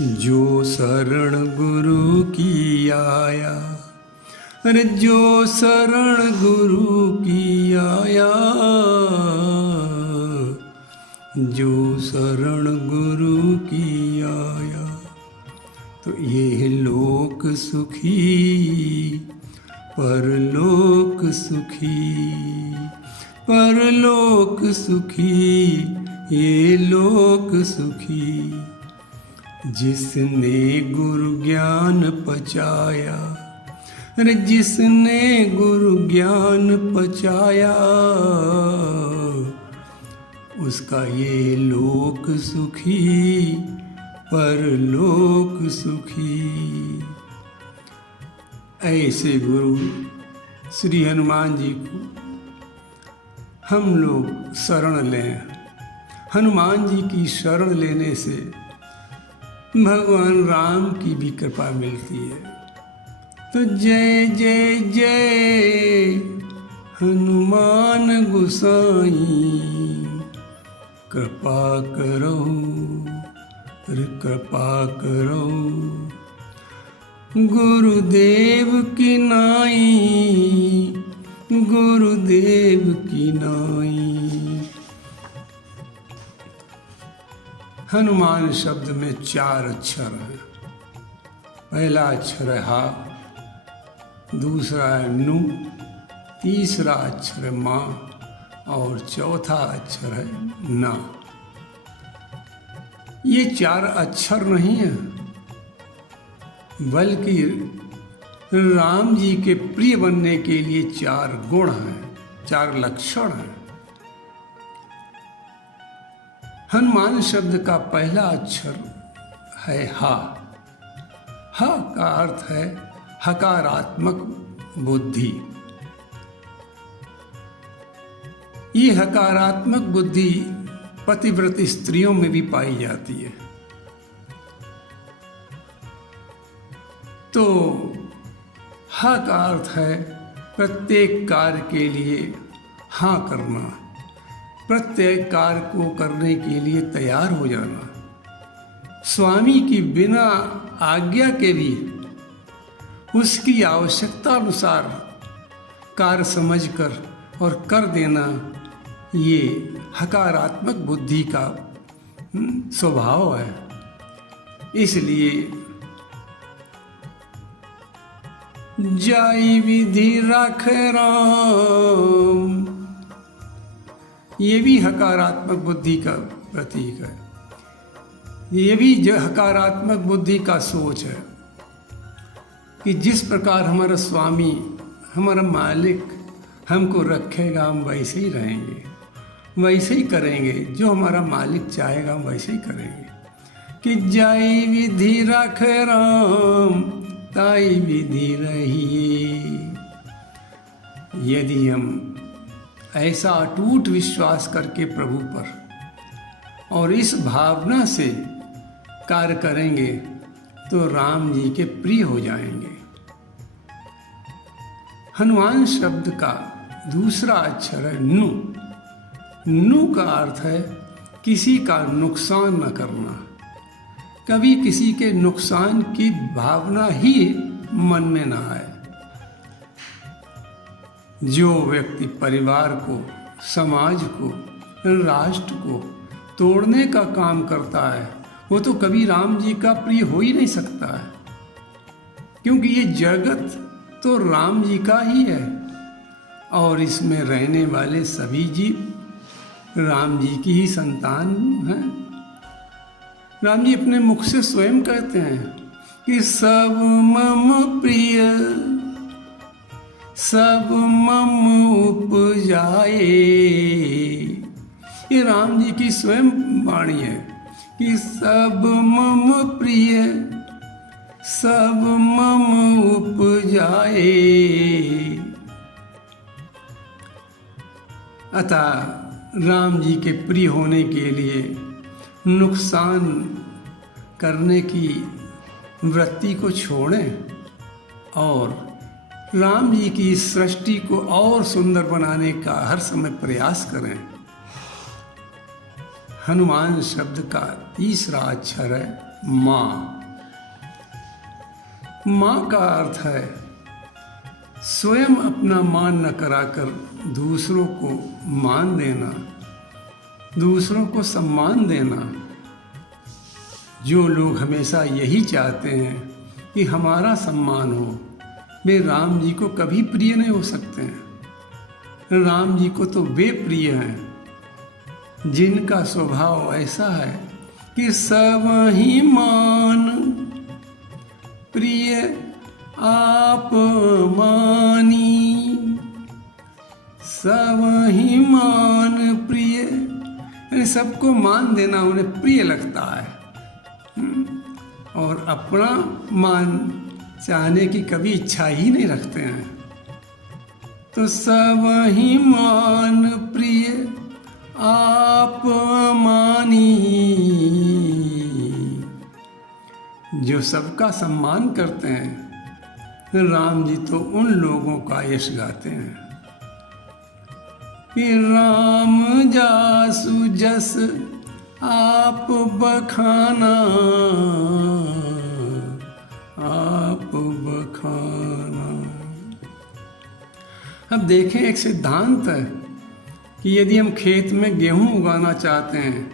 जो शरण गुरु की आया, अरे जो शरण गुरु की आया, जो शरण गुरु की आया, तो ये लोक सुखी परलोक सुखी, परलोक सुखी ये लोक सुखी। जिसने गुरु ज्ञान पचाया, अरे जिसने गुरु ज्ञान पचाया, उसका ये लोक सुखी परलोक सुखी। ऐसे गुरु श्री हनुमान जी को हम लोग शरण लें। हनुमान जी की शरण लेने से भगवान राम की भी कृपा मिलती है। तो जय जय जय हनुमान गोसाई, कृपा करो अरे कृपा करो, गुरुदेव की नाई, गुरुदेव की नाई। हनुमान शब्द में 4 अक्षर हैं। पहला अक्षर है हा, दूसरा है नु, तीसरा अक्षर है माँ और चौथा अक्षर है ना। ये 4 अक्षर नहीं है, बल्कि राम जी के प्रिय बनने के लिए 4 गुण हैं, 4 लक्षण हैं। हनुमान शब्द का पहला अक्षर है हा। हा का अर्थ है हकारात्मक बुद्धि। ये हकारात्मक बुद्धि पतिव्रत स्त्रियों में भी पाई जाती है। तो हा का अर्थ है प्रत्येक कार्य के लिए हाँ करना, प्रत्येक कार्य को करने के लिए तैयार हो जाना, स्वामी की बिना आज्ञा के भी उसकी आवश्यकता अनुसार कार्य समझकर और कर देना, ये हकारात्मक बुद्धि का स्वभाव है। इसलिए जाई विधि राखे राम, ये भी हकारात्मक बुद्धि का प्रतीक है। ये भी हकारात्मक बुद्धि का सोच है कि जिस प्रकार हमारा स्वामी, हमारा मालिक हमको रखेगा, हम वैसे ही रहेंगे, वैसे ही करेंगे। जो हमारा मालिक चाहेगा हम वैसे ही करेंगे। कि जाई विधि राखे राम, ताई विधि रहिए। यदि हम ऐसा अटूट विश्वास करके प्रभु पर और इस भावना से कार्य करेंगे तो राम जी के प्रिय हो जाएंगे। हनुमान शब्द का दूसरा अक्षर है नु। नु का अर्थ है किसी का नुकसान न करना। कभी किसी के नुकसान की भावना ही मन में न आए। जो व्यक्ति परिवार को, समाज को, राष्ट्र को तोड़ने का काम करता है, वो तो कभी राम जी का प्रिय हो ही नहीं सकता है, क्योंकि ये जगत तो राम जी का ही है और इसमें रहने वाले सभी जीव राम जी की ही संतान हैं। राम जी अपने मुख से स्वयं कहते हैं कि सब मम प्रिय, सब मम उपजाए। ये राम जी की स्वयं वाणी है कि सब मम प्रिय, सब मम उपजाए। अतः राम जी के प्रिय होने के लिए नुकसान करने की वृत्ति को छोड़ें और राम जी की सृष्टि को और सुंदर बनाने का हर समय प्रयास करें। हनुमान शब्द का तीसरा अक्षर है माँ। माँ का अर्थ है स्वयं अपना मान न कराकर दूसरों को मान देना, दूसरों को सम्मान देना। जो लोग हमेशा यही चाहते हैं कि हमारा सम्मान हो, वे राम जी को कभी प्रिय नहीं हो सकते हैं। राम जी को तो वे प्रिय हैं जिनका स्वभाव ऐसा है कि सब ही मान प्रिय आप मानी, सब ही मान प्रिय, यानी सबको मान देना उन्हें प्रिय लगता है और अपना मान चाहने की कभी इच्छा ही नहीं रखते हैं। तो सब ही मान प्रिय आप मानी, जो सबका सम्मान करते हैं राम जी तो उन लोगों का यश गाते हैं कि राम जासु जस आप बखाना, आप बखाना। अब देखें, एक सिद्धांत है कि यदि हम खेत में गेहूं उगाना चाहते हैं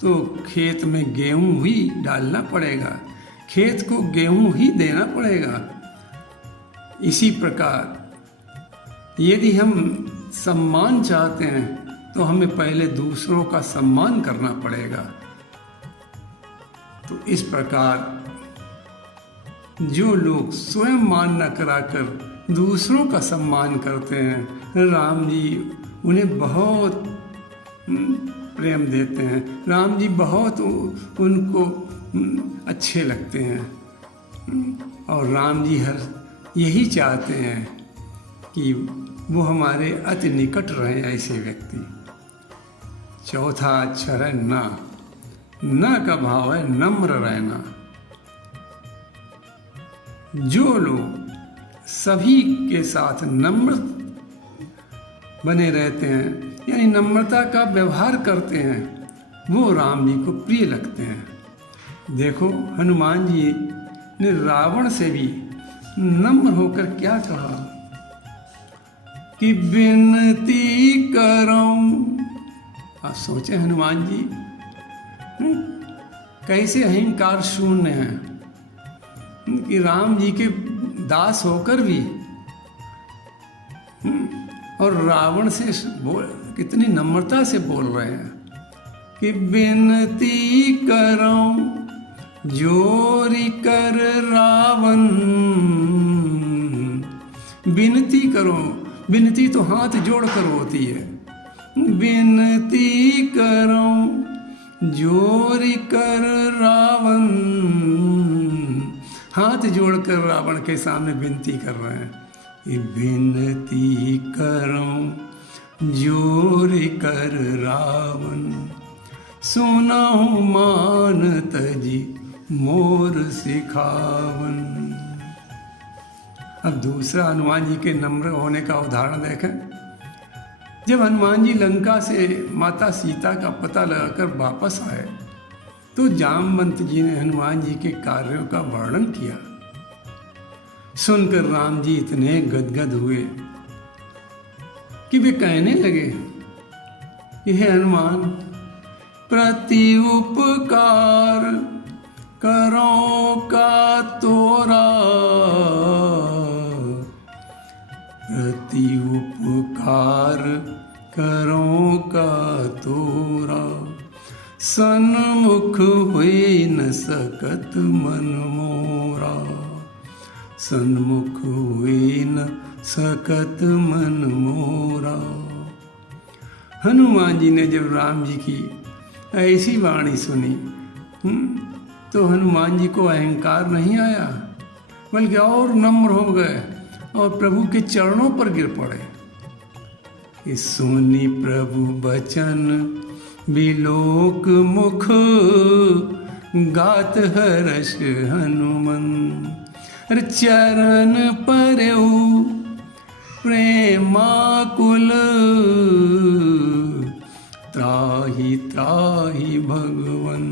तो खेत में गेहूं ही डालना पड़ेगा, खेत को गेहूं ही देना पड़ेगा। इसी प्रकार यदि हम सम्मान चाहते हैं तो हमें पहले दूसरों का सम्मान करना पड़ेगा। तो इस प्रकार जो लोग स्वयं मान न कराकर दूसरों का सम्मान करते हैं, राम जी उन्हें बहुत प्रेम देते हैं, राम जी बहुत उनको अच्छे लगते हैं और राम जी हर यही चाहते हैं कि वो हमारे अति निकट रहें ऐसे व्यक्ति। चौथा अक्षर है न। न का भाव है नम्र रहना। जो लोग सभी के साथ नम्र बने रहते हैं, यानी नम्रता का व्यवहार करते हैं, वो राम जी को प्रिय लगते हैं। देखो, हनुमान जी ने रावण से भी नम्र होकर क्या कहा कि विनती करूं। आप सोचे हनुमान जी कैसे अहंकार शून्य हैं कि राम जी के दास होकर भी और रावण से कितनी नम्रता से बोल रहे हैं कि विनती करूं जोरी कर रावण। विनती करो, विनती तो हाथ जोड़ कर होती है। विनती करो जोरी कर रावण, हाथ जोड़कर रावण के सामने विनती कर रहे हैं कि विनती करो जोरी कर रावण, सुनाऊं मान तजी मोर सिखावन। अब दूसरा हनुमान जी के नम्र होने का उदाहरण देखें। जब हनुमान जी लंका से माता सीता का पता लगाकर वापस आए तो जामवंत जी ने हनुमान जी के कार्यों का वर्णन किया। सुनकर राम जी इतने गदगद हुए कि वे कहने लगे कि हे हनुमान, प्रति उपकार करो का तोरा, प्रति उपकार करो का तोरा, सन्मुख हुई न सकत मन मोरा, सन्मुख हुई न सकत मन मोरा। हनुमान जी ने जब राम जी की ऐसी वाणी सुनी तो हनुमान जी को अहंकार नहीं आया, बल्कि और नम्र हो गए और प्रभु के चरणों पर गिर पड़े कि सुनी प्रभु बचन बिलोक मुख, गात हर्ष हनुमन, चरण परऊ प्रेमाकुल, त्राहि त्राहि भगवन,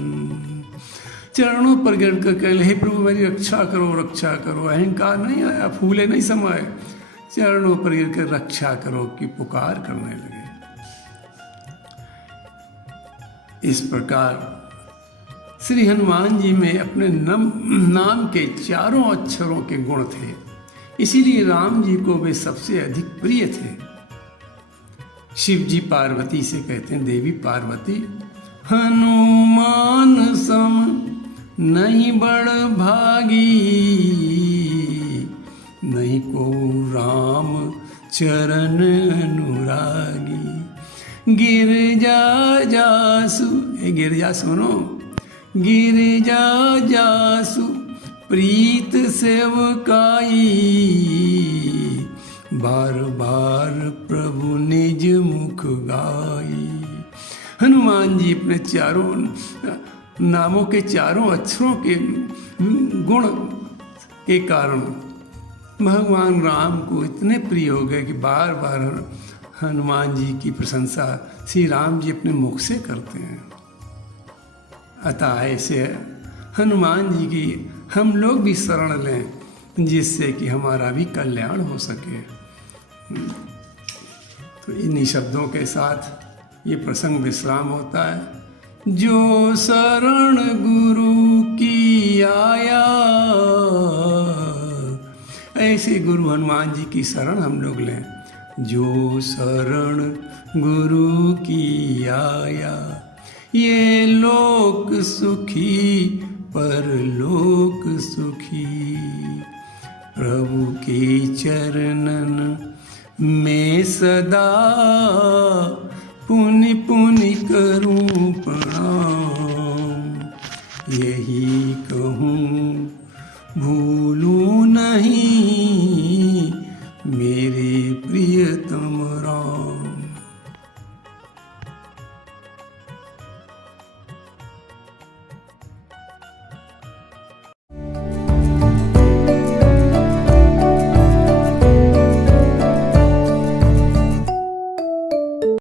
चरणों पर गिर कर कह, हे प्रभु मेरी रक्षा करो, रक्षा करो। अहंकार नहीं आया, फूले नहीं समाये, चरणों पर गिर कर रक्षा करो की पुकार करने लगे। इस प्रकार श्री हनुमान जी में अपने नाम के चारों अक्षरों के गुण थे, इसीलिए राम जी को वे सबसे अधिक प्रिय थे। शिव जी पार्वती से कहते हैं, देवी पार्वती हनुमान सम नहीं बड़ भागी, नहीं को राम चरण अनुरागी। गिरजा जासु, गिरजा सुनो, गिरजा जासु प्रीत सेवकाई, बार बार प्रभु निज मुख गाई। हनुमान जी अपने चारों नामों के चारों अक्षरों के गुण के कारण भगवान राम को इतने प्रिय हो गए कि बार बार हनुमान जी की प्रशंसा श्री राम जी अपने मुख से करते हैं। अतः ऐसे हनुमान जी की हम लोग भी शरण लें, जिससे कि हमारा भी कल्याण हो सके। तो इन्हीं शब्दों के साथ ये प्रसंग विश्राम होता है। जो शरण गुरु की आया, ऐसे गुरु हनुमान जी की शरण हम लोग लें। जो शरण गुरु की आया, ये लोक सुखी परलोक सुखी। प्रभु के चरणन में सदा पुनि पुनि करूं प्रणाम। यही कहूँ भूलूं नहीं मेरे प्रियतम राम।